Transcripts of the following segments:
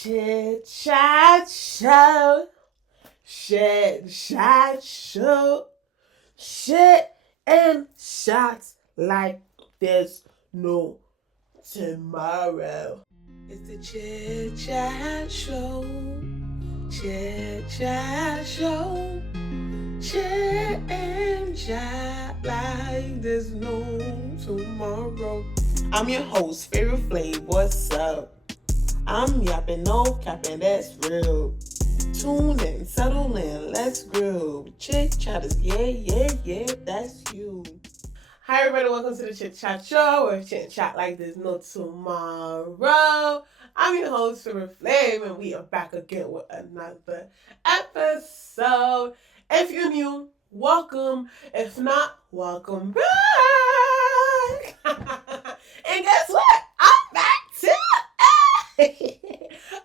Chit chat show, shit chat show, shit and shots like there's no tomorrow. It's the chit chat show, chit chat show, chit and chat like there's no tomorrow. I'm your host, Favorite Flav. What's up? I'm yapping, no capping, that's real. Tune in, settle in, let's groove. Chit chatters, yeah, that's you. Hi everybody, welcome to the Chit Chat Show, where chit chat like there's no tomorrow. I'm your host, Favorite Flav, and we are back again with another episode. If you're new, welcome. If not, welcome back. And guess what? I'm back too.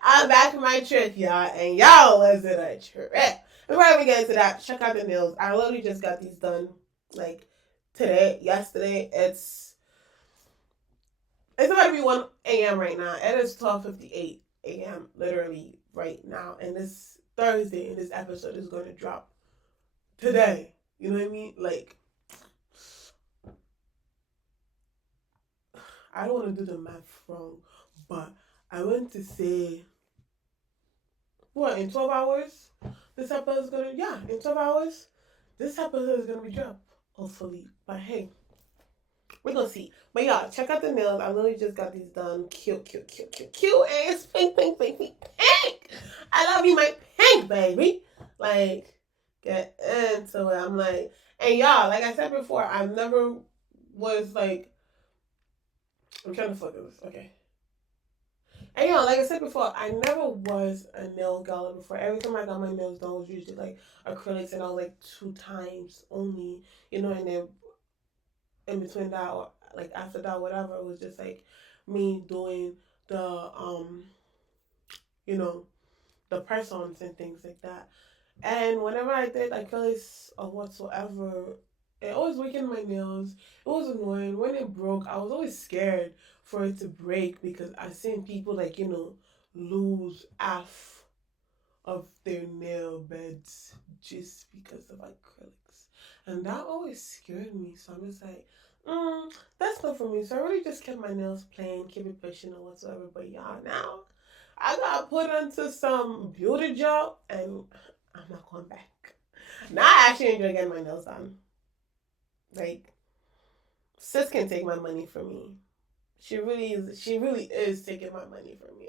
I'm back from my trip, y'all, and y'all wasn't a trip. Before we get into that, check out the nails. I literally just got these done, like, yesterday. It's about to be 1 a.m. right now. It is 12:58 a.m. literally right now. And it's Thursday, and this episode is going to drop today. You know what I mean? Like, I don't want to do the math wrong, but I want to say, what, in 12 hours? This episode is going to, in 12 hours, this episode is going to be dropped, hopefully. But hey, we're gonna see. But y'all, check out the nails. I literally just got these done. Cute. And it's pink. I love you, my pink baby. Like, get into it. I'm like, and y'all, like I said before, I never was like, I'm trying to focus. Okay. And y'all, like I said before, I never was a nail girl before. Every time I got my nails done was usually like acrylics, and I was like 2 times only, and then in between that, or like after that, whatever, it was just like me doing the you know the press-ons and things like that. And whenever I did acrylics or whatsoever, it always weakened my nails. It was annoying. When it broke, I was always scared for it to break, because I seen people like lose half of their nail beds just because of acrylics, and that always scared me. So I'm just like, that's not for me. So I really just kept my nails plain, keep it pushing or whatsoever. But y'all, now I got put onto some beauty gel, and I'm not going back. Now I actually enjoy getting my nails done. Like, sis can take my money from me. She really is. She really is taking my money from me.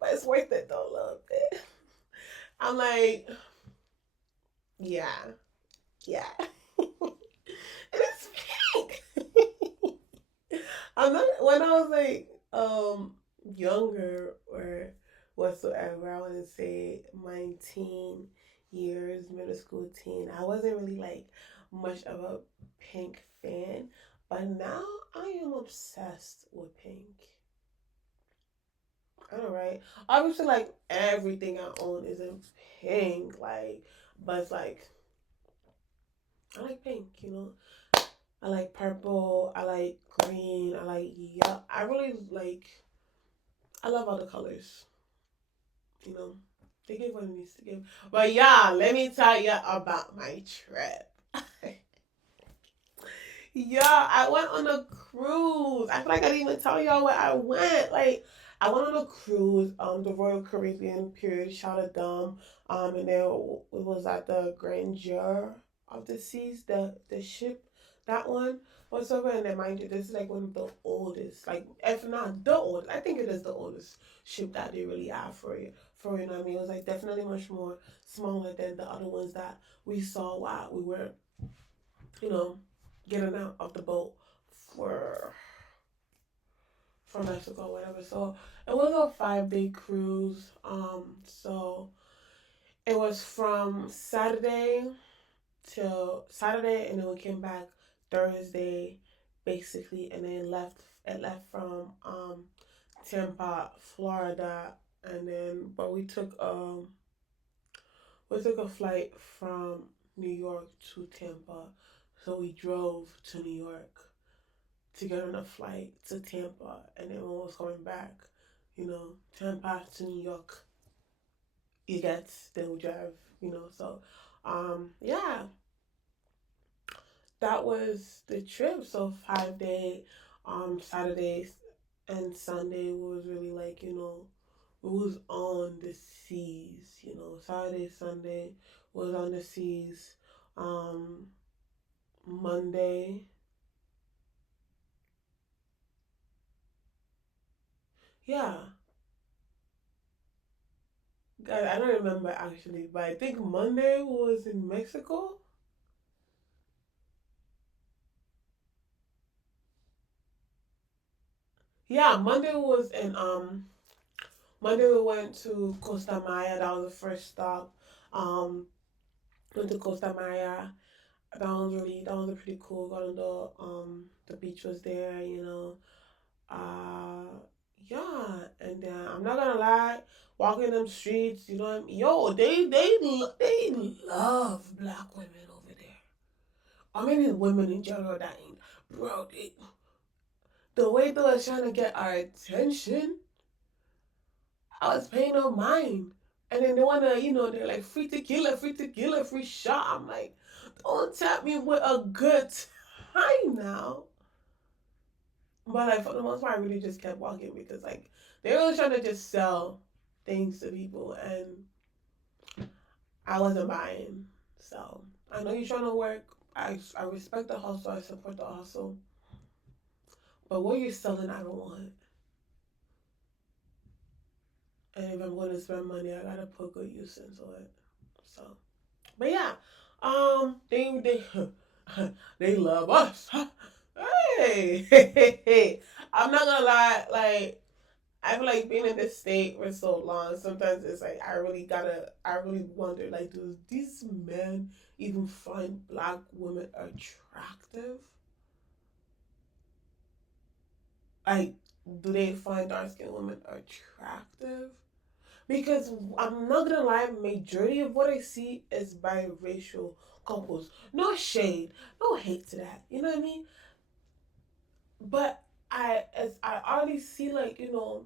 But it's worth it though, a little bit. I'm like, yeah. It's pink. I'm not. When I was like younger or whatsoever, I want to say my teen years, middle school teen, I wasn't really like much of a pink fan, but now I am obsessed with pink. I know, right? Obviously, like everything I own is in pink, like, but it's like I like pink. I like purple. I like green. I like yellow. I really like. I love all the colors. You know, they give what it needs to give. But yeah, let me tell you about my trip. Yeah, I went on a cruise. I feel like I didn't even tell y'all where I went. Like, I went on a cruise, the Royal Caribbean period, shot of them, and then it was at the Grandeur of the Seas, the ship, that one. Whatsoever, and then mind you, this is like one of the oldest, like if not the oldest, I think it is the oldest ship that they really have for you. For, you know what I mean? It was like definitely much more smaller than the other ones that we saw while we were, you know, getting out of the boat for Mexico or whatever. So it was a 5-day cruise. So it was from Saturday, and then we came back Thursday, basically, and then it left from Tampa, Florida, and then but we took a flight from New York to Tampa, so we drove to New York to get on a flight to Tampa, and then when we was coming back, Tampa to New York, you get, then we drive, so, yeah, that was the trip. So 5 day, Saturday and Sunday was really like, it was on the seas, Saturday, Sunday was on the seas. Um, Monday, yeah, God, I don't remember actually, but I think Monday was in Mexico. Yeah, Monday we went to Costa Maya. That was the first stop. Um, went to Costa Maya. That was pretty cool. Got on the beach was there. Uh, yeah, and then I'm not gonna lie, walking them streets, you know what I mean? Yo, they love black women over there, or maybe women in general. That ain't, bro. The way they was trying to get our attention, I was paying no mind. And then they wanna, they're like free tequila, free shot. I'm like, don't tap me with a good time now. But like for the most part, I really just kept walking because like they were trying to just sell things to people, and I wasn't buying. So I know you're trying to work. I respect the hustle. I support the hustle. But what you're selling, I don't want. And if I'm going to spend money, I gotta put good use into it. So, but yeah, they they love us. Hey, hey, hey. I'm not gonna lie, like I feel like being in this state for so long, sometimes it's like I really wonder, like, do these men even find black women attractive? Like, do they find dark skinned women attractive? Because I'm not gonna lie, majority of what I see is biracial couples. No shade, no hate to that. You know what I mean? But I already see, like, you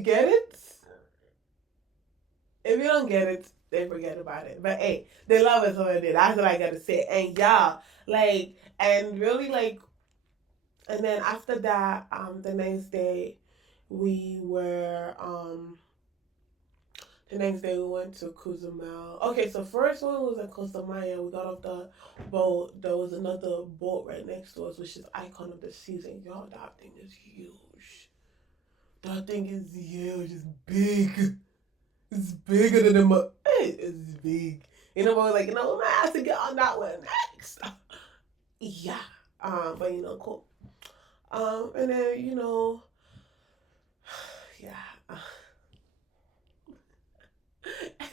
get it? If you don't get it, they forget about it. But hey, they love us already. That's what I gotta say. And yeah, like, and really like, and then after that, the next day, we were the next day we went to Cozumel. Okay, so first one was in Costa Maya. We got off the boat. There was another boat right next to us, which is Icon of the Season. Y'all, that thing is huge. That thing is huge. It's big. It's bigger than them. It's big. But I was like, I have to get on that one next. Yeah. But cool. And then yeah.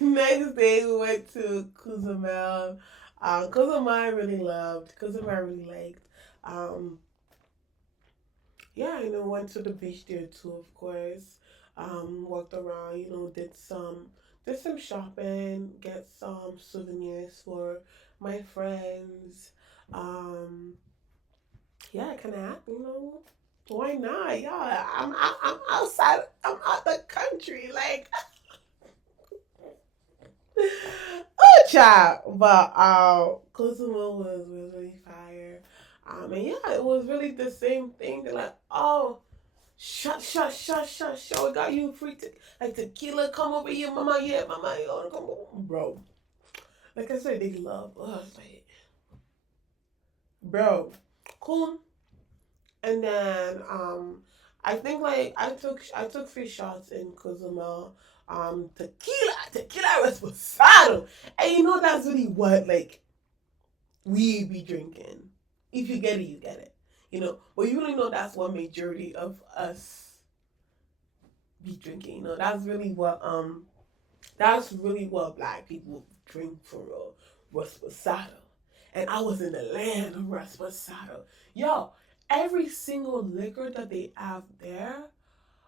Next day we went to Cozumel. Cozumel I really loved. Cozumel I really liked. Um, yeah, went to the beach there too, of course. Walked around, did some shopping, get some souvenirs for my friends. Um, yeah, can I, why not? Yeah, I'm outside. I'm out the country. Like, oh, child. But Cozumel was really fire. And yeah, it was really the same thing. They're like, oh, shut. We got you free like tequila. Come over here, mama. Yeah, mama. You wanna come over, bro? Like I said, they love us. Like, bro, cool. And then I think like I took 3 shots in Cozumel. Tequila Reposado. And that's really what like we be drinking. If you get it, you get it. But you really know that's what majority of us be drinking. That's really what black people drink for real. Reposado. And I was in the land of Reposado. Yo, every single liquor that they have there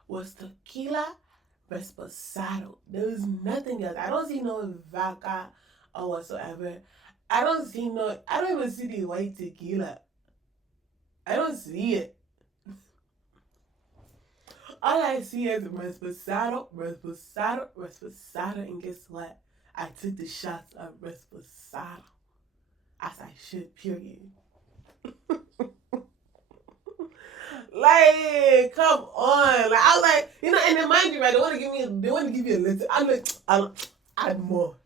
was tequila Reposado. There was nothing else. I don't see no vodka or whatsoever. I don't even see the white tequila. I don't see it. All I see is Reposado, Reposado, Reposado, and guess what? I took the shots of Reposado as I should. Period. Like, come on. Like, I was like, and then mind you, right? They want to give you a little. I'm like, I'll add more.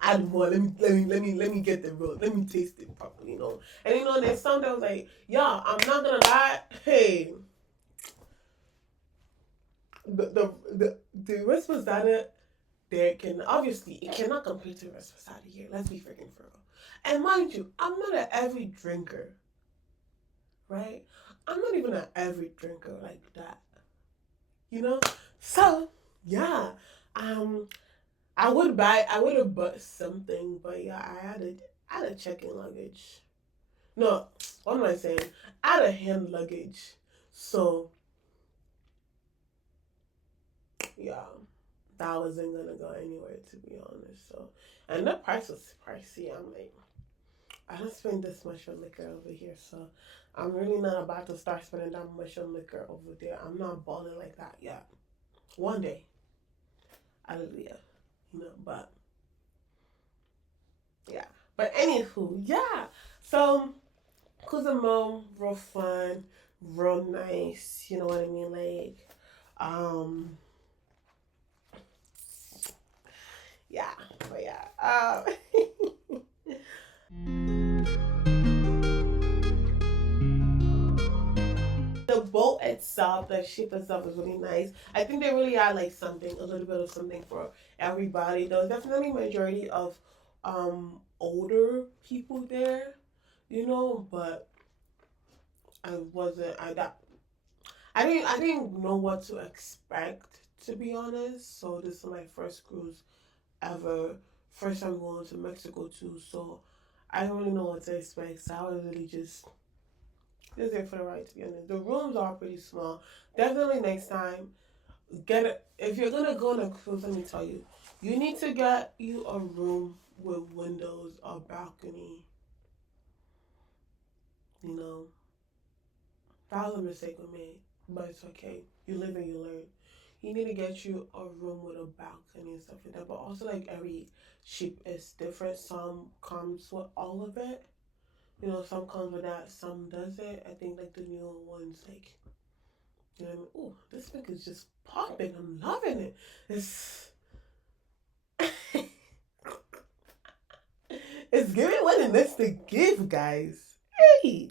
Add more. Let me get the real. Let me taste it properly. And there's some that was like, yeah, I'm not gonna lie. Hey, the Reposado there can obviously it cannot compare to Reposado here. Let's be freaking for real. And mind you, I'm not an every drinker, right? I'm not even an every drinker like that. So yeah, um, I would have bought something, but yeah, I had a check-in luggage. No, what am I saying? I had a hand luggage, so yeah, that wasn't gonna go anywhere to be honest. So, and the price was pricey. I'm like, I don't spend this much on liquor over here, so I'm really not about to start spending that much on liquor over there. I'm not balling like that yet. One day, hallelujah. But yeah. But anywho, yeah. So Kuzamo, real fun, real nice. You know what I mean? Like, um, yeah. But yeah. The boat itself, the ship itself is really nice. I think they really had like something, a little bit of something for everybody. There was definitely majority of older people there, but I wasn't I didn't know what to expect to be honest. So this is my first cruise ever. First time going to Mexico too, so I don't really know what to expect. So I was really just there for the ride to be honest. The rooms are pretty small. Definitely next time get it if you're gonna go on a cruise, let me tell you, you need to get you a room with windows or balcony. You know, that was a mistake we made, but it's okay. You live and you learn. You need to get you a room with a balcony and stuff like that. But also, like every ship is different. Some comes with all of it. Some comes with that, some doesn't. I think like the newer ones, like what I mean? Ooh, this book is just popping. I'm loving it. It's it's giving what it needs to give, guys. Hey.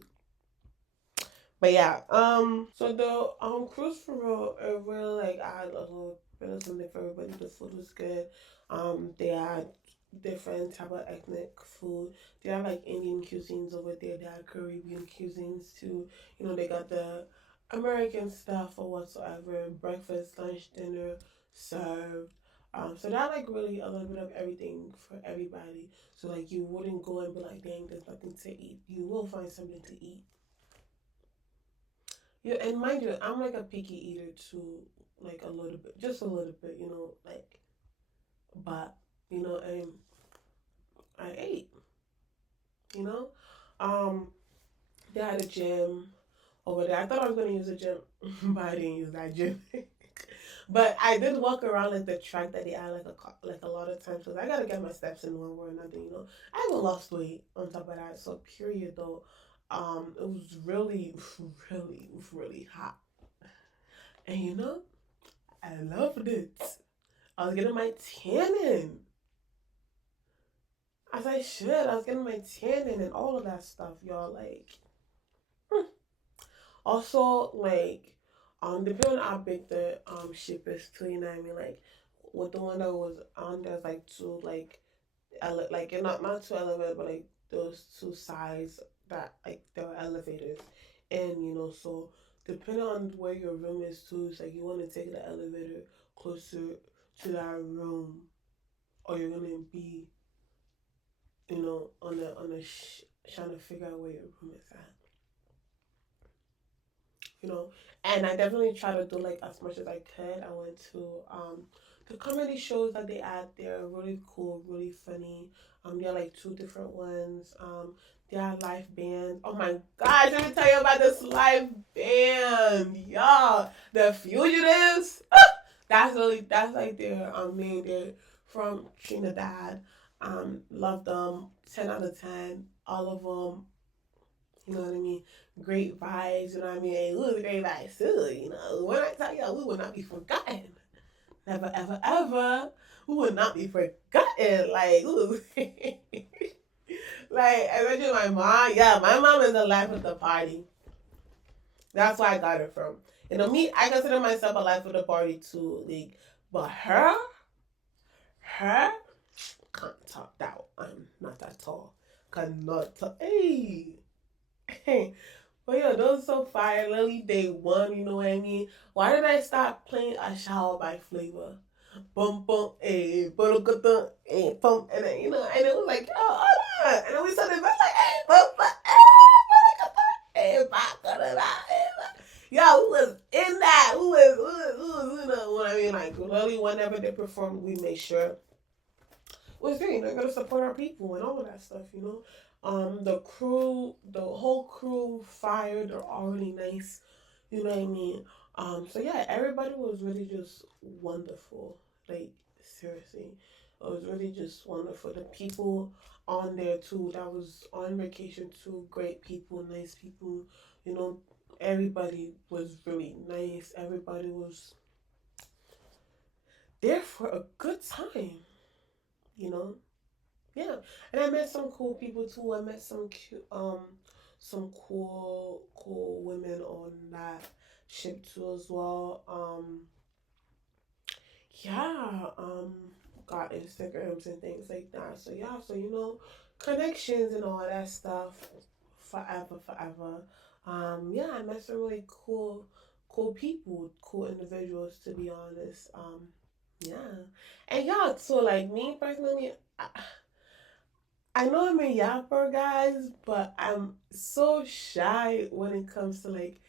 But yeah, so the cruise for real, it really like I had a little bit of something for everybody. The food was good. They had different type of ethnic food. They have like Indian cuisines over there. They had Caribbean cuisines too. They got the American stuff or whatsoever. Breakfast, lunch, dinner served. So that like really a little bit of everything for everybody. So like you wouldn't go and be like, dang, there's nothing to eat. You will find something to eat. Yeah, and mind you, I'm like a picky eater too, like a little bit, just a little bit, like, but and I ate, you know, um, they had a gym over there. I thought I was gonna use a gym, but I didn't use that gym. But I did walk around like the track that they had like a lot of times because I gotta get my steps in one way or another. I haven't lost weight on top of that. So period though, it was really, really, really hot, and I loved it. I was getting my tan in as I should. I was getting my tan in and all of that stuff, y'all. Like, also like depending on how big the ship is too, I mean, like with the one that was on there's like two like like not two elevators but like those two sides that like there were elevators, and so depending on where your room is too, it's like you want to take the elevator closer to that room, or you're gonna be trying to figure out where your room is at, you know. And I definitely try to do like as much as I could. I went to the comedy shows that they add. They're really cool, really funny. There are like two different ones. their live band. Oh my gosh, let me tell you about this live band, y'all. The Fugitives. That's like their main. They're from Trinidad. Love them. 10 out of 10. All of them. You know what I mean? Great vibes. You know what I mean? Hey, we was great vibes too. You know, when I tell y'all, we will not be forgotten. Never, ever, ever. We will not be forgotten. Like, ooh. Like, especially my mom. Yeah, my mom is the life of the party. That's where I got it from. You know, me, I consider myself a life of the party too. Like, but her, can't talk that. I'm not that tall. Cannot talk. Hey. Hey. But yeah, those so fire. Literally day one, you know what I mean? Why did I stop playing A Shower by Flavor? Bum bum, eh, but eh, bum, and then, you know, and it was like, oh, hold on. And then we started like, hey, bum, bum, eh, yo, we was in that. You know what I mean? Like, literally, whenever they performed, we made sure it was great. They're gonna support our people and all of that stuff, you know. The crew, the whole crew fired. They're already nice, you know what I mean. So yeah, everybody was really just wonderful. Like seriously, it was really just wonderful. The people on there too, that was on vacation too, great people, nice people. You know, everybody was really nice. Everybody was there for a good time. You know, yeah, and I met some cool people too. I met some cute, some cool women on that ship too as well. Yeah, got Instagrams and things like that. So yeah, so you know, connections and all that stuff, forever. Yeah, I met some really cool people, cool individuals to be honest. Yeah, and yeah, so like me personally. I know I'm a yapper, guys, but I'm so shy when it comes to like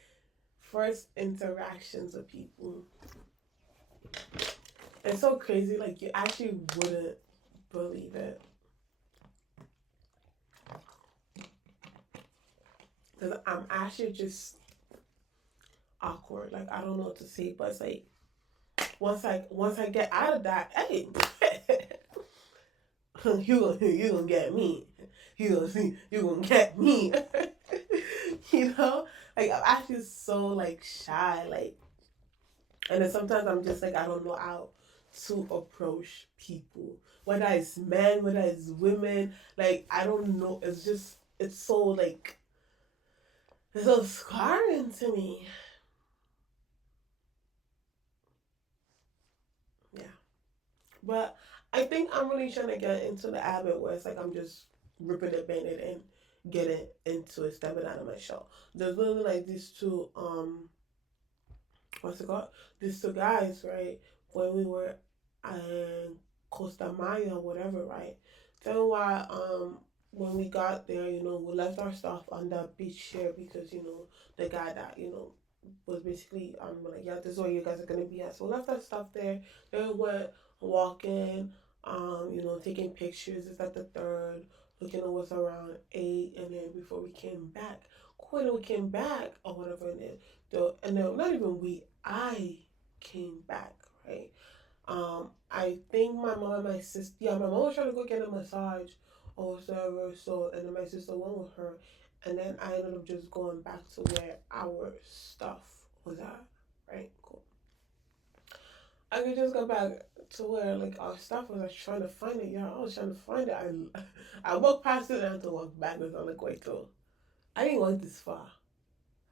first interactions with people. It's so crazy, like you actually wouldn't believe it. Because I'm actually just awkward. Like I don't know what to say, but it's like once I get out of that, hey, you gonna get me. You gonna get me. You know, like I'm actually so like shy, like, and then sometimes I'm just like I don't know how to approach people, whether it's men, whether it's women. Like I don't know. It's just it's so like it's so scarring to me. Yeah. But I think I'm really trying to get into the habit where it's like I'm just ripping the bandit and getting into it, stepping out of my shell. There's literally like these two what's it called? These two guys, right? When we were in Costa Maya or whatever, right? Tell me why when we got there, you know, we left our stuff on the beach here because, you know, the guy that, you know, was basically like, yeah, this is where you guys are gonna be at. So we left our stuff there. Then we went walking, you know, taking pictures. It's at the third, looking at what's around 8, and then before we came back, when we came back or whatever, and then not even we, I came back, right? I think my mom and my sister, yeah, my mom was trying to go get a massage or whatever, so, and then my sister went with her, and then I ended up just going back to where our stuff was at, right? Cool. I could just go back to where like our stuff was. I was trying to find it, yeah. I was trying to find it. I walked past it and I had to walk backwards. I'm like, wait, so I didn't walk this far,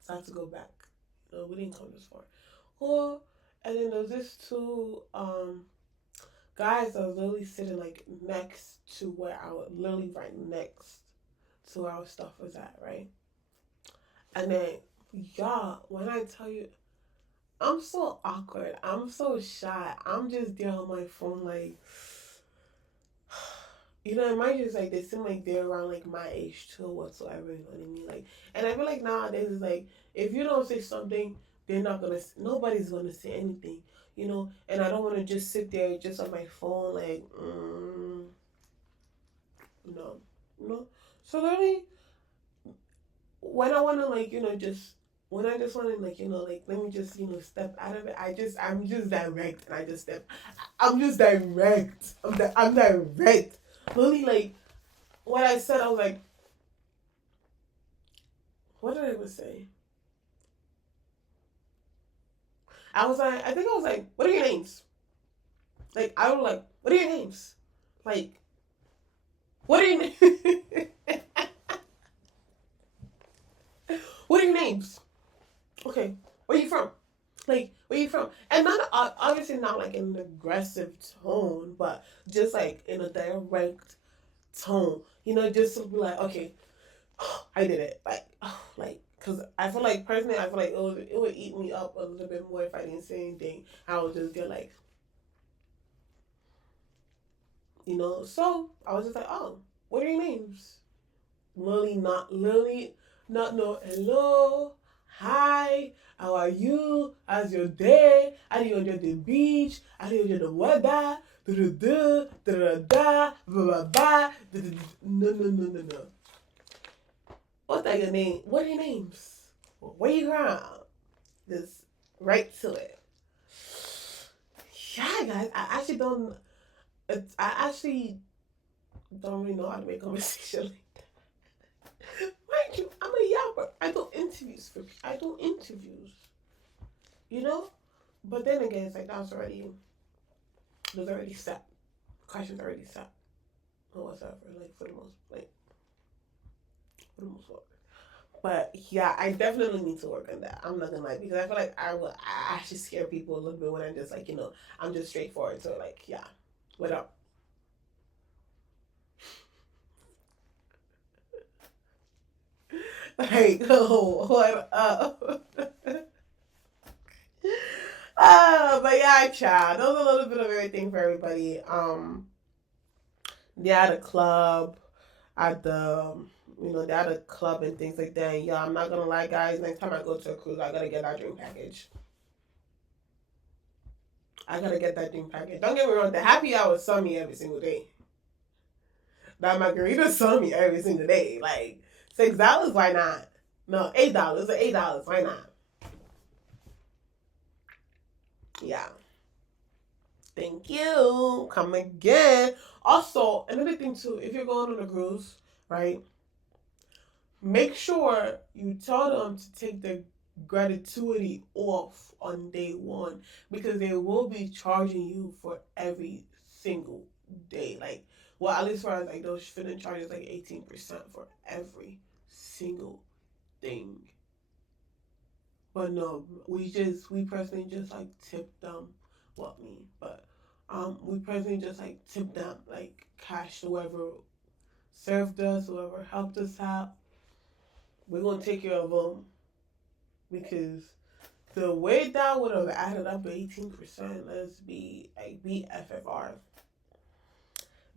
so I have to go back. No, we didn't come this far. Well, and then there was this two guys that was literally sitting like next to where I was, literally right next to where our stuff was at, right? And then, y'all, when I tell you, I'm so awkward. I'm so shy. I'm just there on my phone, like, you know, it might just like they seem like they're around like my age too, whatsoever. You know what I mean? Like, and I feel like nowadays it's like if you don't say something, they're not gonna. Nobody's gonna say anything. You know, and I don't want to just sit there just on my phone, like, no, no. So literally, when I want to like just when I just want to like like let me just step out of it. I'm just direct and I just step. I'm just direct. I'm direct. Literally, like what I said, I was like, what did I even say? I think I was like, what are your names? Like I was like, what are your names? Like what are your names? What are your names? Okay, where you from? Like, where you from? And not obviously not like in an aggressive tone, but just like in a direct tone. Just to be like, okay, I did it. Like, cause I feel like personally, I feel like it would eat me up a little bit more if I didn't say anything. I would just get like, So I was just like, oh, what are your names? Lily, not no hello, hi, how are you? How's your day? How do you enjoy the beach? How do you enjoy the weather? Da da da da blah blah blah. No no no no no. What are your name? What are your names? Where you from? Just right to it. Yeah, guys, I actually don't. I actually don't really know how to make conversation. Mind you, I'm a yapper. I do interviews I do interviews. You know? But then again, it's like those already set. Questions already set. Or whatever, like for the most part. But yeah, I definitely need to work on that. I'm not gonna lie, because I feel like I actually scare people a little bit when I'm just like, I'm just straightforward. So like, yeah. What up? Like, oh, what up? But yeah, child. That was a little bit of everything for everybody. They had a club at they had a club and things like that. And yeah, I'm not gonna lie, guys. Next time I go to a cruise, I gotta get that drink package. I gotta get that drink package. Don't get me wrong, the happy hour saw me every single day. That margarita saw me every single day. Like $6, why not? No, $8. $8, why not? Yeah. Thank you. Come again. Also, another thing too, if you're going on a cruise, right? Make sure you tell them to take the gratuity off on day one, because they will be charging you for every single day. Like, well, at least for us, like those fitting charges like 18% for every single thing. But no, we personally just like tip them. Well, me, but we personally just like tip them like cash to whoever served us, whoever helped us out. We're gonna take care of them, because the way that would have added up to 18%. Let's be like BFFR.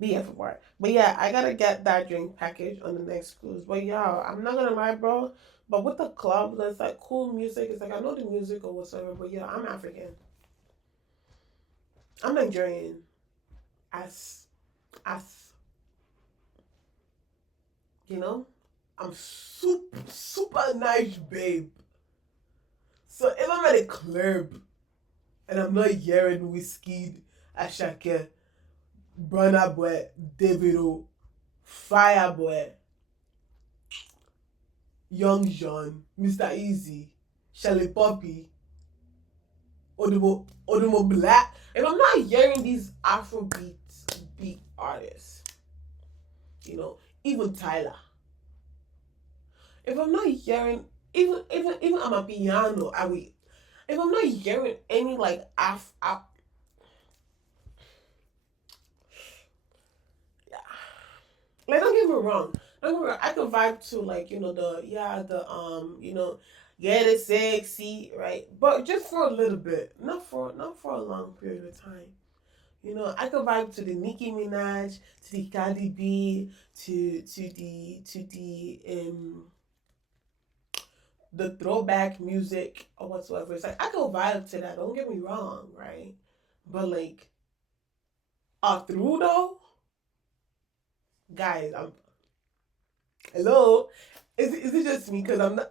BFFR. But yeah, I gotta get that drink package on the next cruise. But yeah, I'm not gonna lie, bro. But with the club, there's like cool music. It's like I know the music or whatsoever. But yeah, I'm African. I'm Nigerian. As as you know, I'm super nice, babe. So if I'm at a club and I'm not hearing whiskey, Ashake, Burna Boy, Davido, Fireboy, Young John, Mr. Easy, Shelly Poppy, Odumo Black. If I'm not hearing these Afrobeat beat artists, even Tyler. If I'm not hearing even I'm a piano, I will. If I'm not hearing any like like don't get me wrong. Don't get me wrong. I could vibe to like get it sexy, right? But just for a little bit, not for a long period of time. I could vibe to the Nicki Minaj, to the Cardi B, to the throwback music or whatsoever. It's like I could vibe to that. Don't get me wrong, right? But like through though, guys, hello. Is it just me? Because I'm not.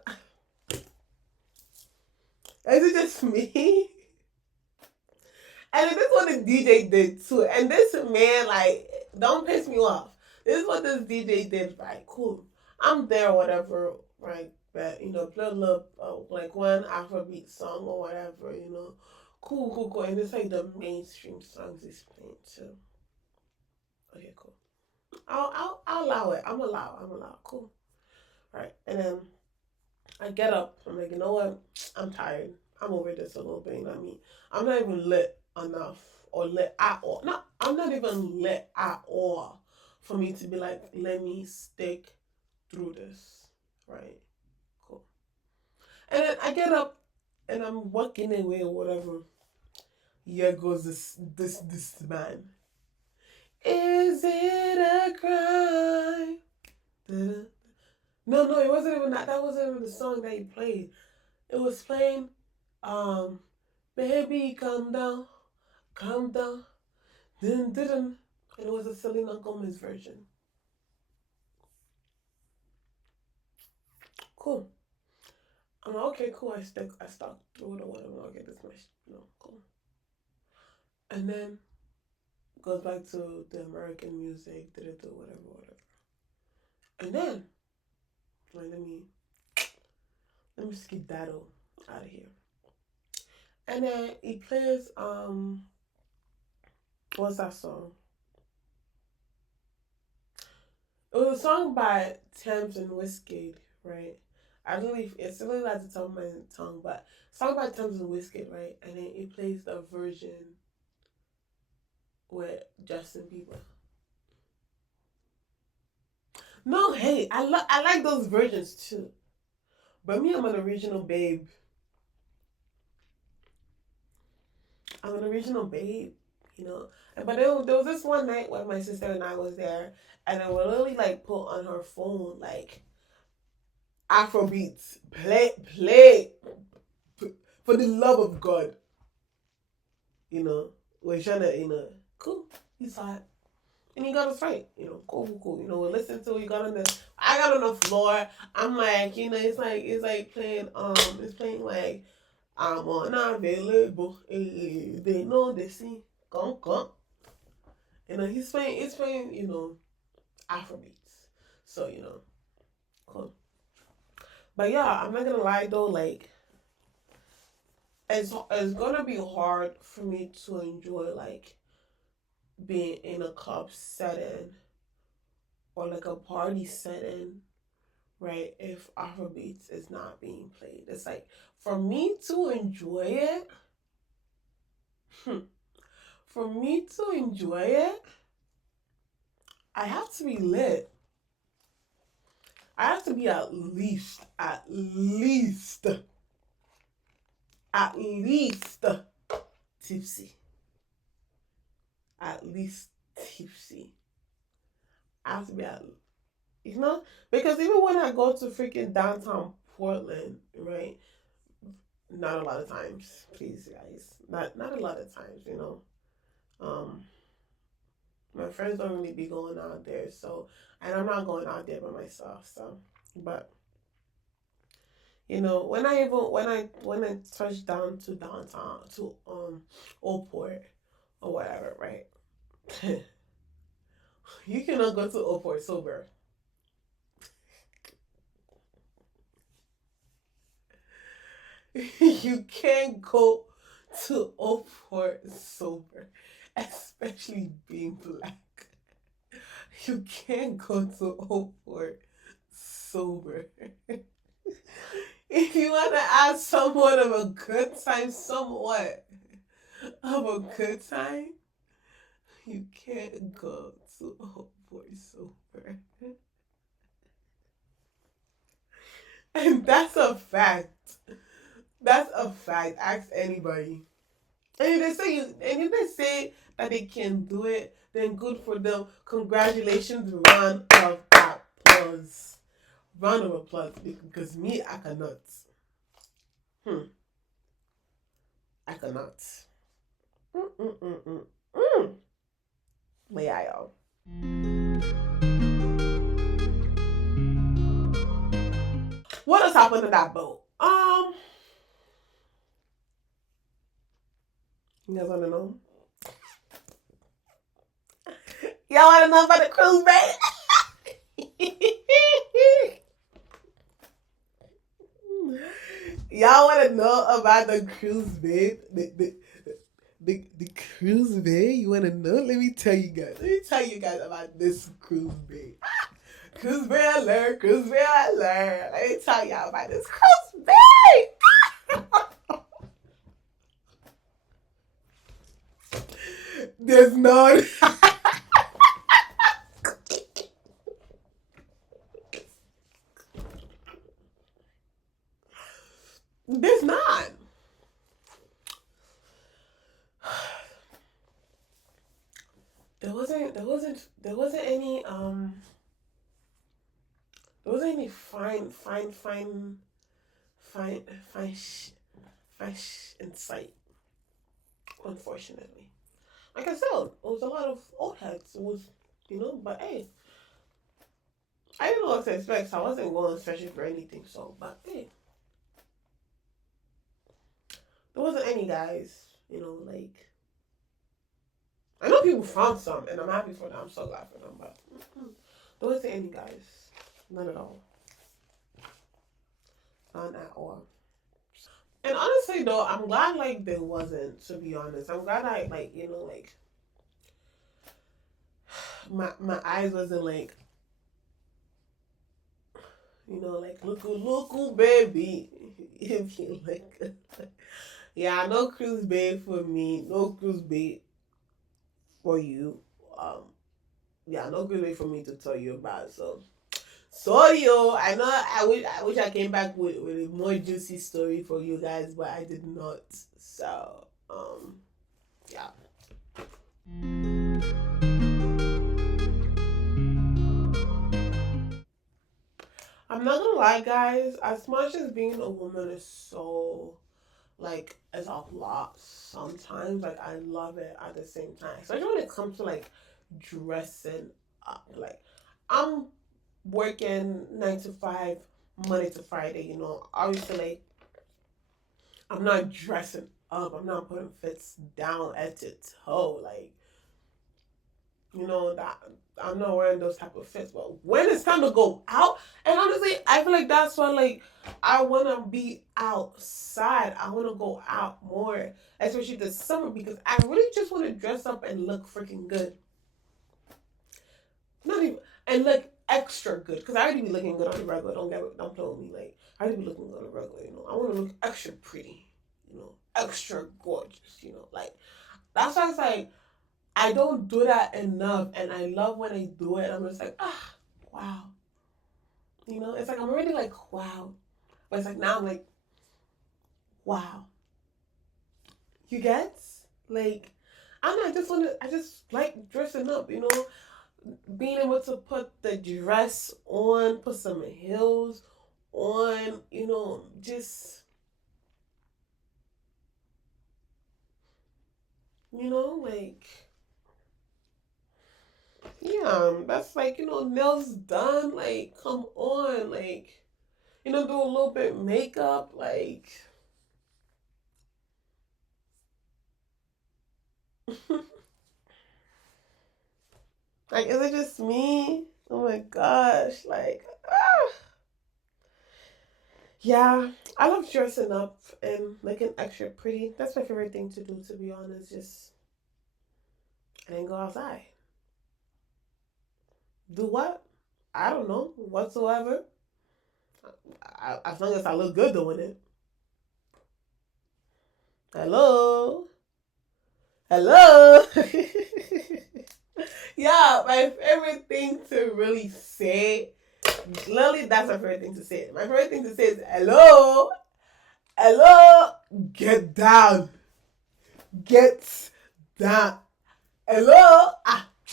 Is it just me? And this is what the DJ did too. And this man, like, don't piss me off. This is what this DJ did. Right, cool. I'm there, or whatever. Right, but play a little like one Afrobeat song or whatever. Cool, cool, cool. And it's like the mainstream songs he's playing too. Okay, cool. I'll allow it. I'm allow. Cool. Right, and then I get up. I'm like, you know what? I'm tired. I'm over this a little bit. You know what I mean? I'm not even lit enough or lit at all. No, I'm not even lit at all for me to be like, let me stick through this. Right? Cool. And then I get up and I'm walking away or whatever. Here goes this man. Is it a crime? No, it wasn't even that. That wasn't even the song that he played. It was playing, um, baby, calm down, dun, dun, dun. And it was a Selena Gomez version. Cool. I'm like, okay, cool. I stuck through it or whatever. I'll get this much, cool. And then goes back to the American music, whatever. And then, like, let me skedaddle out of here. And then he plays what's that song? It was a song by Thames and Whiskey, right? I believe it's really like the top of my tongue, but song by Thames and Whiskey, right? And then he plays the version with Justin Bieber. No, hey, I like those versions too. But me, I'm an original babe. I'm an original babe, you know. But there was this one night when my sister and I was there, and I would literally like put on her phone like Afrobeats, play, for the love of God, we're trying to, cool. He saw it, and he got us right, cool. We listened to it. He got on the, I got on the floor. I'm like, it's like playing, it's playing like I'm unavailable. They know they see. Come. He's playing, Afrobeats. So, cool. But yeah, I'm not gonna lie though, like, it's gonna be hard for me to enjoy, like, being in a club setting or like a party setting, right? If Afrobeats is not being played. It's like, for me to enjoy it, for me to enjoy it, I have to be lit. I have to be at least tipsy. At least tipsy. I have to be because even when I go to freaking downtown Portland, right? Not a lot of times, please, guys. Not a lot of times, Um, my friends don't really be going out there, so, and I'm not going out there by myself, so, but when I touch down to downtown to Old Port or whatever, right? You cannot go to Old Port sober. You can't go to Old Port sober, especially being black. You can't go to Old Port sober. If you want to have somewhat of a good time, you can't go to Old Port sober. And that's a fact. That's a fact. Ask anybody. And if they say that they can do it, then good for them. Congratulations, round of applause. Round of applause, because me, I cannot. I cannot. But yeah, y'all. what else happened in that boat? You guys wanna know? Y'all wanna know about the cruise, babe? Y'all wanna know about the cruise, babe? The cruise, babe? You wanna know? Let me tell you guys. Let me tell you guys about this cruise, babe. Cruise bay alert, cruise bay alert. Let me tell y'all about this cruise bay. There's no. There's not. There wasn't any there wasn't any fine in sight, unfortunately. Like I said, it was a lot of old heads. It was, but hey, I didn't know what to expect, so I wasn't going searching for anything. So, but hey, there wasn't any guys, like, I know people found some, and I'm happy for them. I'm so glad for them, but there wasn't any guys. None at all. None at all. And honestly, though, I'm glad, like, there wasn't, to be honest. I'm glad I, like, my eyes wasn't, like, like, look, baby. If you, like, yeah, no cruise babe for me. No cruise babe for you. Yeah, no cruise babe for me to tell you about, so. Sorry, I know. I wish I came back with a more juicy story for you guys, but I did not. So, yeah. I'm not gonna lie, guys. As much as being a woman is so, like, it's a lot sometimes. Like, I love it at the same time, especially when it comes to, like, dressing up. Like, I'm working 9 to 5, Monday to Friday. Obviously, like, I'm not dressing up. I'm not putting fits down head to toe. Like, that I'm not wearing those type of fits. But when it's time to go out, and honestly, I feel like that's why, like, I wanna be outside. I wanna go out more, especially this summer, because I really just want to dress up and look freaking good. Not even and look extra good, because I already be looking good on the regular. Don't play with me. Like, I already be looking good on the regular. I want to look extra pretty. Extra gorgeous. Like, that's why it's like I don't do that enough, and I love when I do it. I'm just like, wow. It's like I'm already like, wow, but it's like now I'm like, wow. You get, like, I don't know. I just like dressing up. Being able to put the dress on, put some heels on. Just like, yeah, that's like, nails done. Like, come on, like, do a little bit of makeup, like. Like, is it just me? Oh my gosh, like, yeah, I love dressing up and looking extra pretty. That's my favorite thing to do, to be honest. Just, and then go outside. Do what? I don't know, whatsoever. As long as I look good doing it. Hello? Hello? Yeah, my favorite thing to really say, literally, that's my favorite thing to say. My favorite thing to say is, hello? Hello? Get down. Get down. Hello?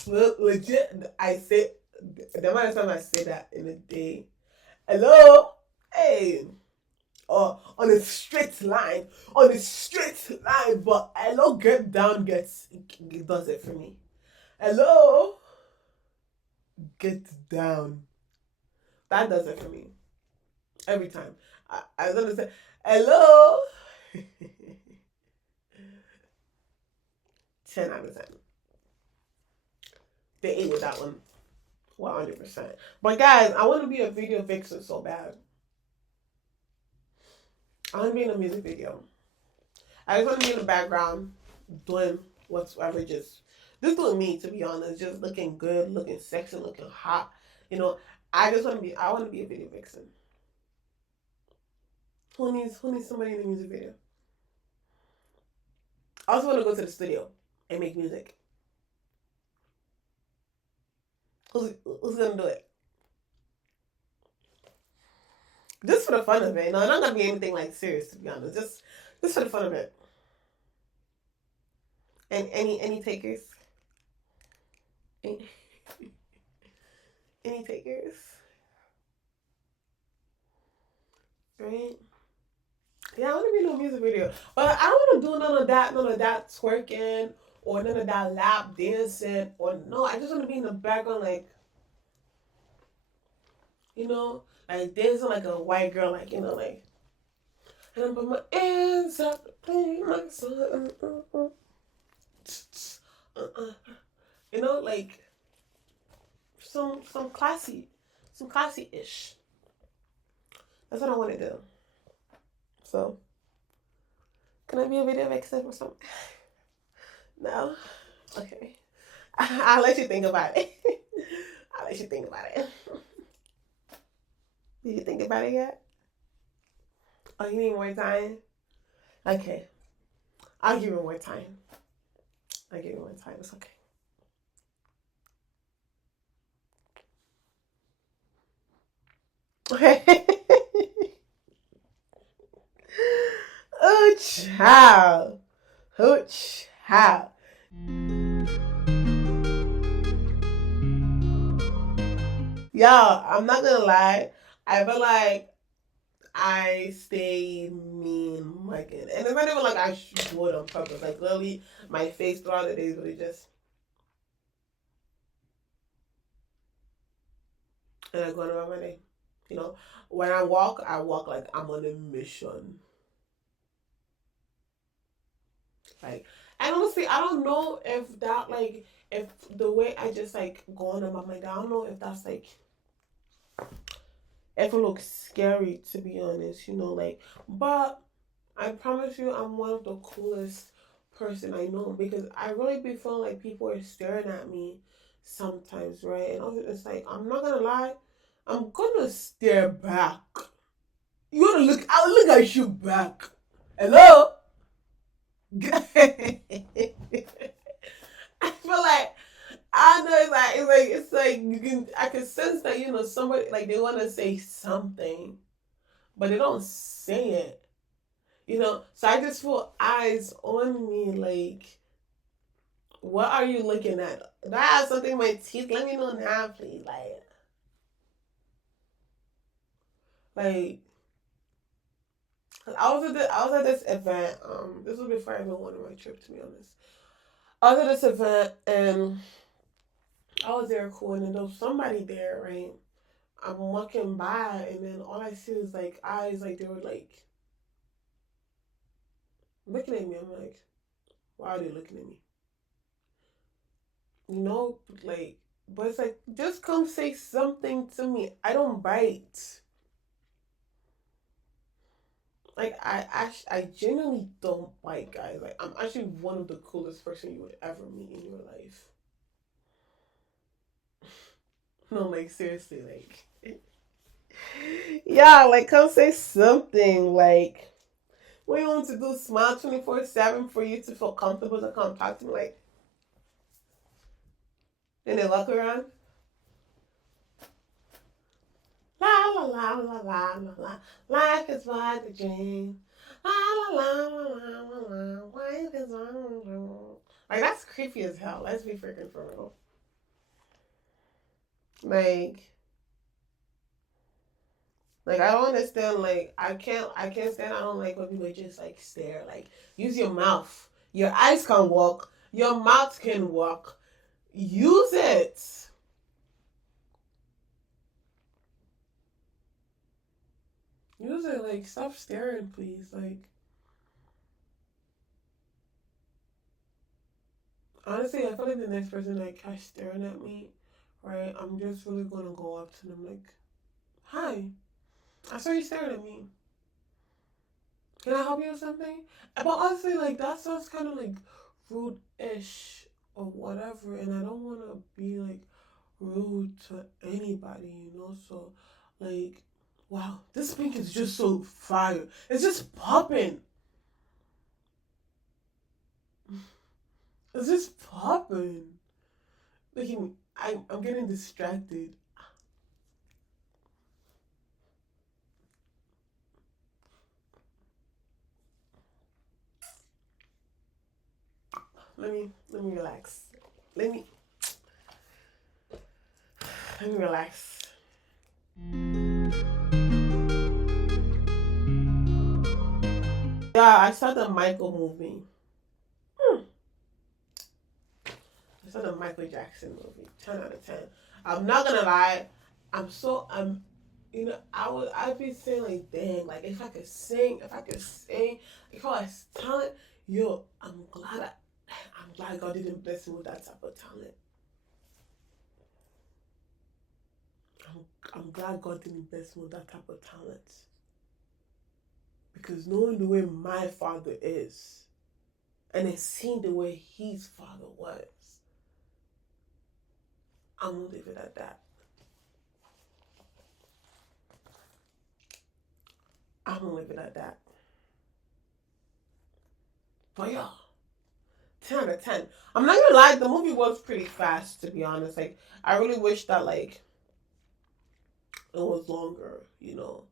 Legit, I say, the amount of time I say that in a day. Hello? Hey. Or on a straight line. On a straight line. But hello, get down, it does it for me. Hello? Get down. That does it for me. Every time. I was gonna say, hello. 10 out of 10. They ate with that one. 100%. But guys, I want to be a video vixen so bad. I want to be in a music video. I just want to be in the background doing whatsoever, just doing me, to be honest, just looking good, looking sexy, looking hot. You know, I want to be a video vixen. Who needs somebody in a music video? I also want to go to the studio and make music. Who's gonna do it? Just for the fun of it. No, it's not gonna be anything like serious, to be honest. Just for the fun of it. And any takers? Any, any takers? Right? Yeah, I want to be in a music video, but I don't want to do none of that twerking or none of that lap dancing or no. I just want to be in the background, like, you know, like dancing like a white girl, like, you know, like, and I put my hands up, play my song, you know, like some classy-ish. That's what I want to do. So, can I be a video vixen or something? No? Okay. I'll let you think about it. I'll let you think about it. Did you think about it yet? Oh, you need more time? Okay. I'll give you more time. I'll give you more time. It's okay. Okay. Oh, child. Oh, child. Y'all, I'm not gonna lie. I feel like I stay mean looking. And it's not even like I should do it on purpose. Like, literally, my face throughout the day is really just. And I'm going about my day. You know, when I walk like I'm on a mission. Like, and honestly, I don't know if that, like, if the way I just, like, go on about my day, I don't know if that's, like, if it looks scary, to be honest, you know, like, but I promise you I'm one of the coolest person I know, because I really be feeling like people are staring at me sometimes, right? And also, it's like, I'm not gonna lie, I'm gonna stare back. You wanna look, I'll look at you back. Hello? I feel like I know it's like I can sense that, you know, somebody, like, they want to say something, but they don't say it, you know. So I just feel eyes on me, like, what are you looking at? Do I have something in my teeth? Let me know now, please. Like I was at this event. This was before I even went on my trip, to be honest. I was at this event and I was there cool, and then there was somebody there, right? I'm walking by, and then all I see is like eyes, like they were like looking at me. I'm like, why are they looking at me? You know, like, but it's like, just come say something to me. I don't bite. Like, I genuinely don't bite, guys. Like, I'm actually one of the coolest person you would ever meet in your life. No, like, seriously, like, yeah, like, come say something. Like, we want to do smile 24/7 for you to feel comfortable to come talk to me. Like, and they look around. La la la la la la la. Life is but a dream. La la la la la la la. Life is but a dream. Like, that's creepy as hell. Let's be freaking for real. Like, I don't understand. Like, I can't stand. I don't like when people just like stare. Like, use your mouth. Your eyes can walk. Your mouth can walk. Use it. Use it, like, stop staring, please. Like, honestly, I feel like the next person that catch staring at me, right, I'm just really gonna go up to them, like, hi, I saw you staring at me. Can I help you with something? But honestly, like, that sounds kind of like rude-ish or whatever, and I don't want to be like rude to anybody, you know? So, like, wow, this pink is just so fire. It's just popping. It's just popping. Like, I'm getting distracted. Let me relax. Let me let me relax. Yeah, I saw the Michael movie. Hmm. I saw the Michael Jackson movie. 10 out of 10. I'm not gonna lie. I'm I'd be saying like, dang, like if I could sing, if I was talent, yo, I'm glad God didn't bless me with that type of talent. I'm glad God didn't bless me with that type of talent. Because knowing the way my father is, and then seeing the way his father was, I'm gonna leave it at that. I'm gonna leave it at that. But yeah, 10 out of 10. I'm not gonna lie, the movie was pretty fast, to be honest. Like, I really wish that like it was longer, you know.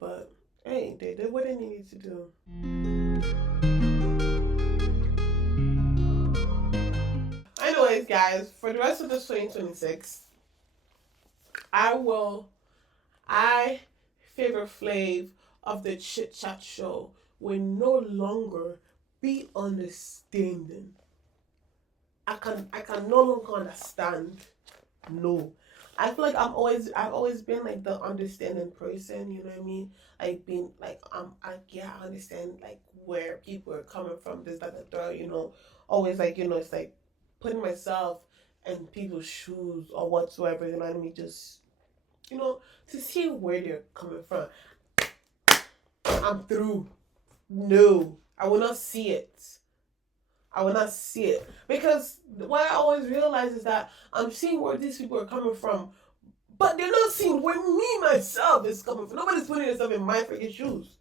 But hey, they did what they needed to do. Anyways, guys, for the rest of this 2026, I will I favorite Flav of the Chit Chat show will no longer be understanding. I can no longer understand. No. I feel like I've always been like the understanding person, you know what I mean? Like being like yeah, I understand like where people are coming from, this, that, the third, you know. Always like, it's like putting myself in people's shoes or whatsoever, you know what I mean? Just to see where they're coming from. I'm through. No. I will not see it. I will not see it. Because what I always realize is that I'm seeing where these people are coming from, but they're not seeing where me myself is coming from. Nobody's putting themselves in my freaking shoes.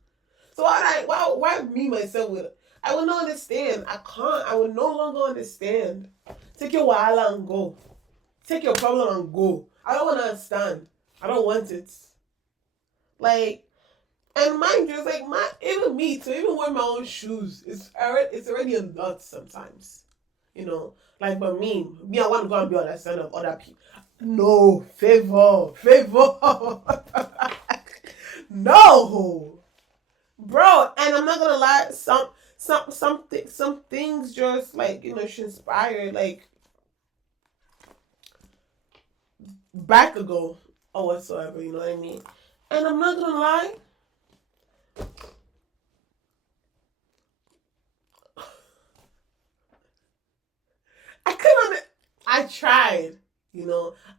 So why me myself with it? I will not understand. I can't. I will no longer understand. Take your wahala and go. Take your problem and go. I don't want to understand. I don't want it. Like, and mind you, it's like even me to even wear my own shoes. It's already a lot sometimes. Like, but me, I want to go and be on the side of other people. No, favor. No, bro. And I'm not gonna lie. Some things just like she inspired like back ago or whatsoever. You know what I mean? And I'm not gonna lie. I couldn't. I tried.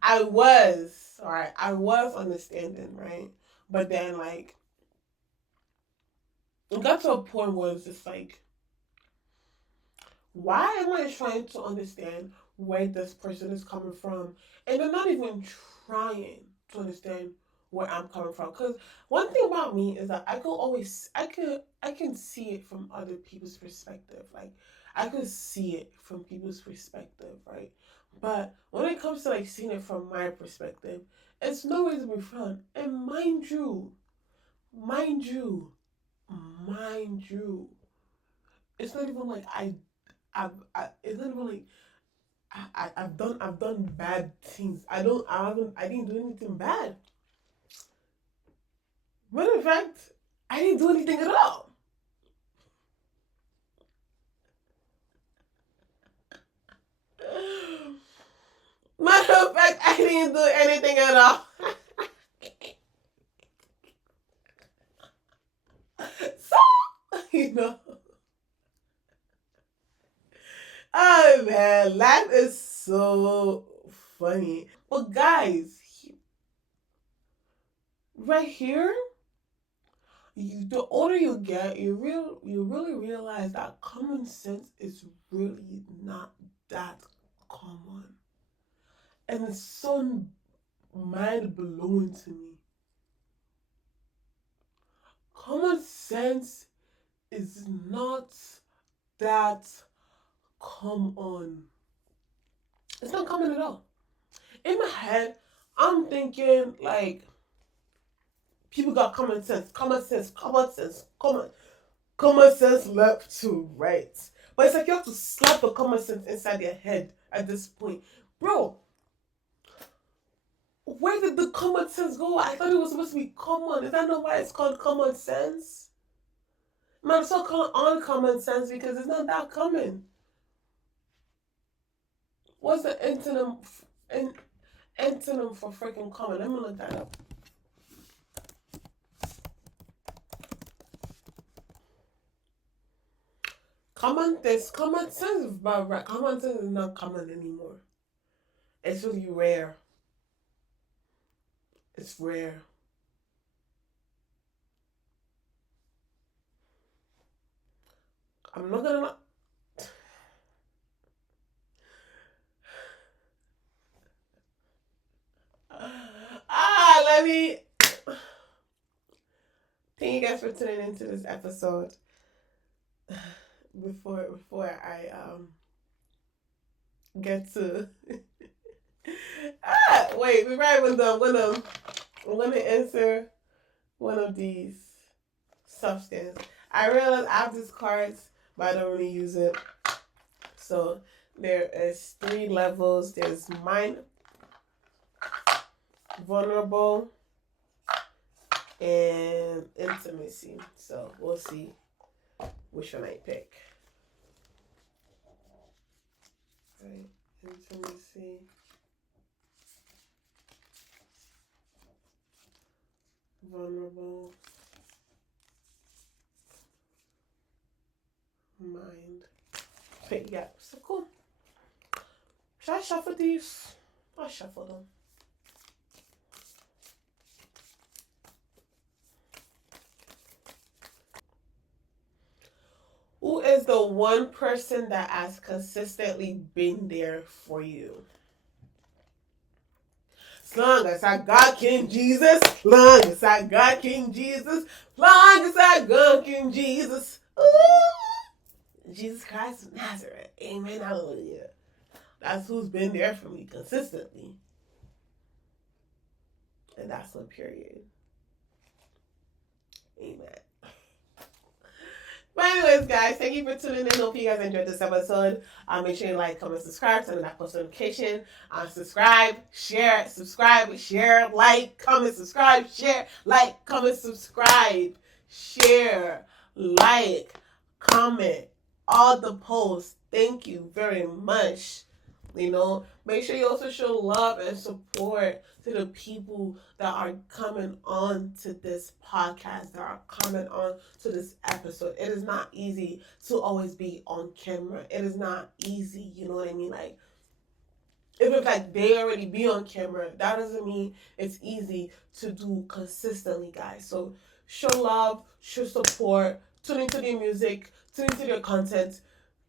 I was alright. I was understanding, right? But then, like, it got to a point where it's just like, why am I trying to understand where this person is coming from, and they're not even trying to understand where I'm coming from? Because one thing about me is that I can see it from other people's perspective. Like, I could see it from people's perspective, right? But when it comes to like seeing it from my perspective, it's no way to be fun. And mind you, mind you, it's not even like it's not even like I've done bad things. I didn't do anything bad. Matter of fact, I didn't do anything at all. Matter of fact, I didn't do anything at all. man, life is so funny. But guys, right here, the older you get, you really realize that common sense is really not that common, and it's so mind blowing to me. Common sense is not that common. It's not common at all. In my head, I'm thinking like people got common sense left to right. But it's like you have to slap the common sense inside your head at this point. Bro, where did the common sense go? I thought it was supposed to be common. Is that not why it's called common sense? Man, it's not called uncommon sense because it's not that common. What's the antonym for freaking common? Let me look that up. Common sense is about right. Common sense is not common anymore. It's really rare. It's rare. I'm not gonna. Let me. Thank you guys for tuning into this episode. Before I get to wait, we're right with them. I'm gonna answer one of these substance. I realize I have these cards, but I don't really use it. So there is 3 levels. There's mind, vulnerable, and intimacy. So we'll see which one I pick. Right, intimacy, vulnerable, mind. Okay, yeah, so cool. Should I shuffle these? I'll shuffle them. Who is the one person that has consistently been there for you? As long as I got King Jesus, long as I got King Jesus, long as I got King Jesus. Ooh, Jesus Christ of Nazareth. Amen. Hallelujah. That's who's been there for me consistently. And that's one period. Amen. But anyways, guys, thank you for tuning in. Hope you guys enjoyed this episode. Make sure you like, comment, subscribe, turn on that post notification. Subscribe, share, like, comment, subscribe, share, like, comment, subscribe, share, like, comment, all the posts. Thank you very much. Make sure you also show love and support to the people that are coming on to this podcast, that are coming on to this episode. It is not easy to always be on camera. It is not easy, you know what I mean? Like, if it's like they already be on camera, that doesn't mean it's easy to do consistently, guys. So show love, show support, tune into their music, tune into their content,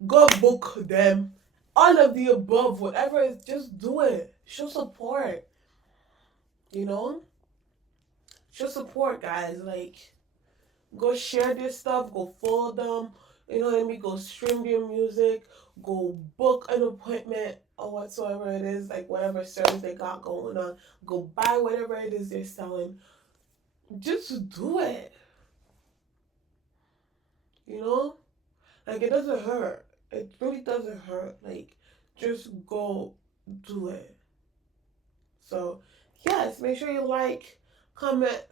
go book them. All of the above, whatever it is, just do it. Show support. Show support, guys. Like, go share this stuff, go follow them, you know what I mean? Go stream their music, go book an appointment or whatsoever it is, like whatever service they got going on. Go buy whatever it is they're selling. Just do it. Like, it doesn't hurt. It really doesn't hurt. Like, just go do it. So, yes, make sure you like, comment,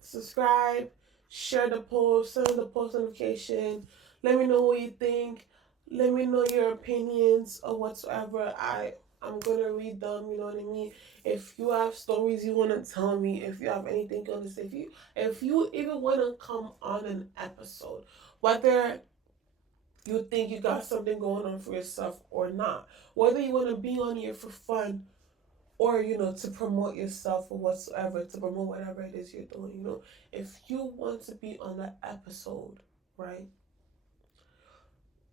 subscribe, share the post, send the post notification. Let me know what you think. Let me know your opinions or whatsoever. I'm gonna read them. You know what I mean. If you have stories you wanna tell me, if you have anything you wanna say, if you even wanna come on an episode, whether you think you got something going on for yourself or not. Whether you want to be on here for fun or, to promote yourself or whatsoever, to promote whatever it is you're doing, if you want to be on that episode, right?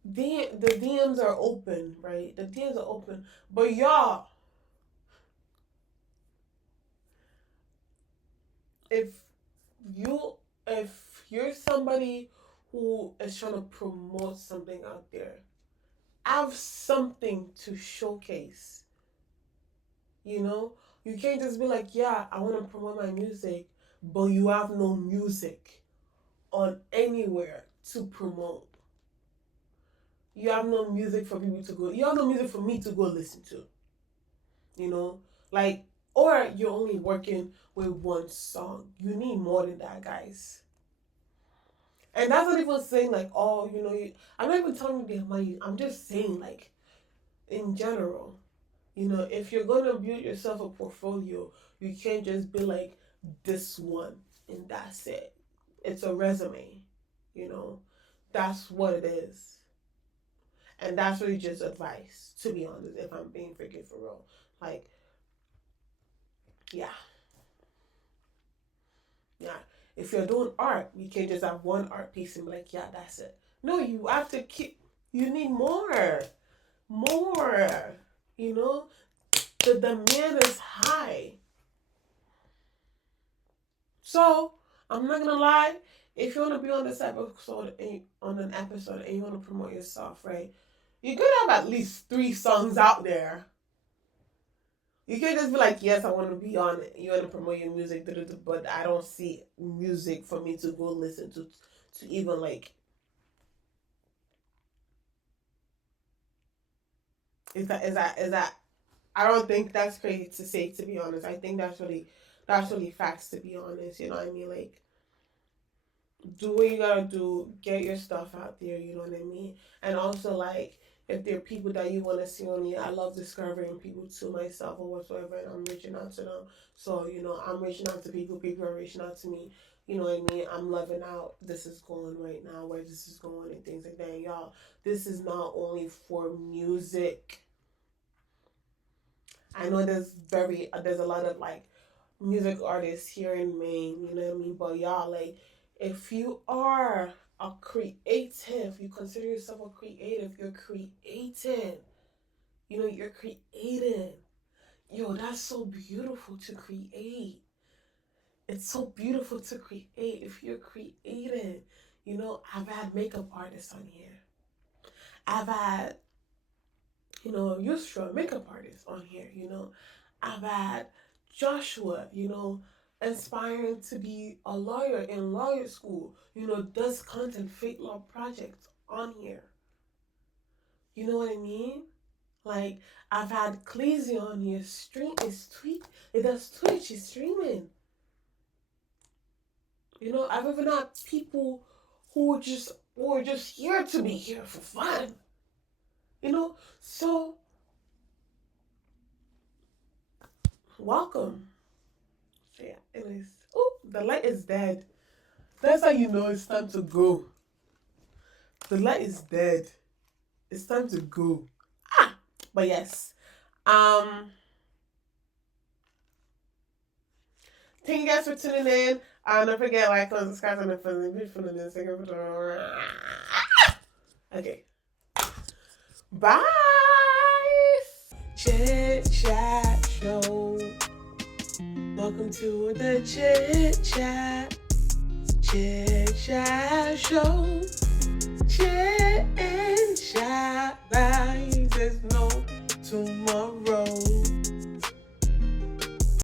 The DMs are open, right? The DMs are open. But y'all, if you if you're somebody who is trying to promote something out there, have something to showcase. You can't just be like, yeah, I want to promote my music, but you have no music on anywhere to promote. You have no music for people to go. You have no music for me to go listen to. Like, or you're only working with one song. You need more than that, guys. And that's not even saying like, oh, I'm not even telling you the money. I'm just saying like, in general, if you're gonna build yourself a portfolio, you can't just be like this one and that's it. It's a resume, That's what it is. And that's really just advice, to be honest, if I'm being freaking for real. Like, yeah. Yeah. If you're doing art, you can't just have one art piece and be like, yeah, that's it. No, you have to you need more. More. The demand is high. So, I'm not gonna lie, if you want to be on this episode, on an episode, and you want to promote yourself, right? You could have at least 3 songs out there. You can't just be like, yes, I want to be on it. You want to promote your music, but I don't see music for me to go listen to even like. Is that? I don't think that's crazy to say, to be honest. I think that's really facts, to be honest. You know what I mean? Like, do what you gotta do, get your stuff out there, you know what I mean? And also, like, if there are people that you want to see on here, I love discovering people to myself or whatsoever, and I'm reaching out to them. So, I'm reaching out to people are reaching out to me. You know what I mean? I'm loving out this is going right now, where this is going and things like that. And y'all, this is not only for music. I know there's a lot of, like, music artists here in Maine, you know what I mean? But y'all, like, if you are a creative, you consider yourself a creative, you're creating. You're creating. Yo, that's so beautiful to create. It's so beautiful to create if you're creating. I've had makeup artists on here. I've had, Yusra, makeup artist on here, I've had Joshua, aspiring to be a lawyer in lawyer school, does content fake law projects on here. You know what I mean? Like, I've had Cleasy on here, it does Twitch, he's streaming. I've even had people who are just here to be here for fun. So welcome. So yeah, anyways. Oh, the light is dead. That's how you know it's time to go. The light is dead. It's time to go. But yes. Thank you guys for tuning in. Don't forget, like, comment, subscribe, and Instagram. Okay. Bye. Chit Chat Show. Welcome to the Chit Chat. Chit Chat Show. Chit and Chat. There's no tomorrow.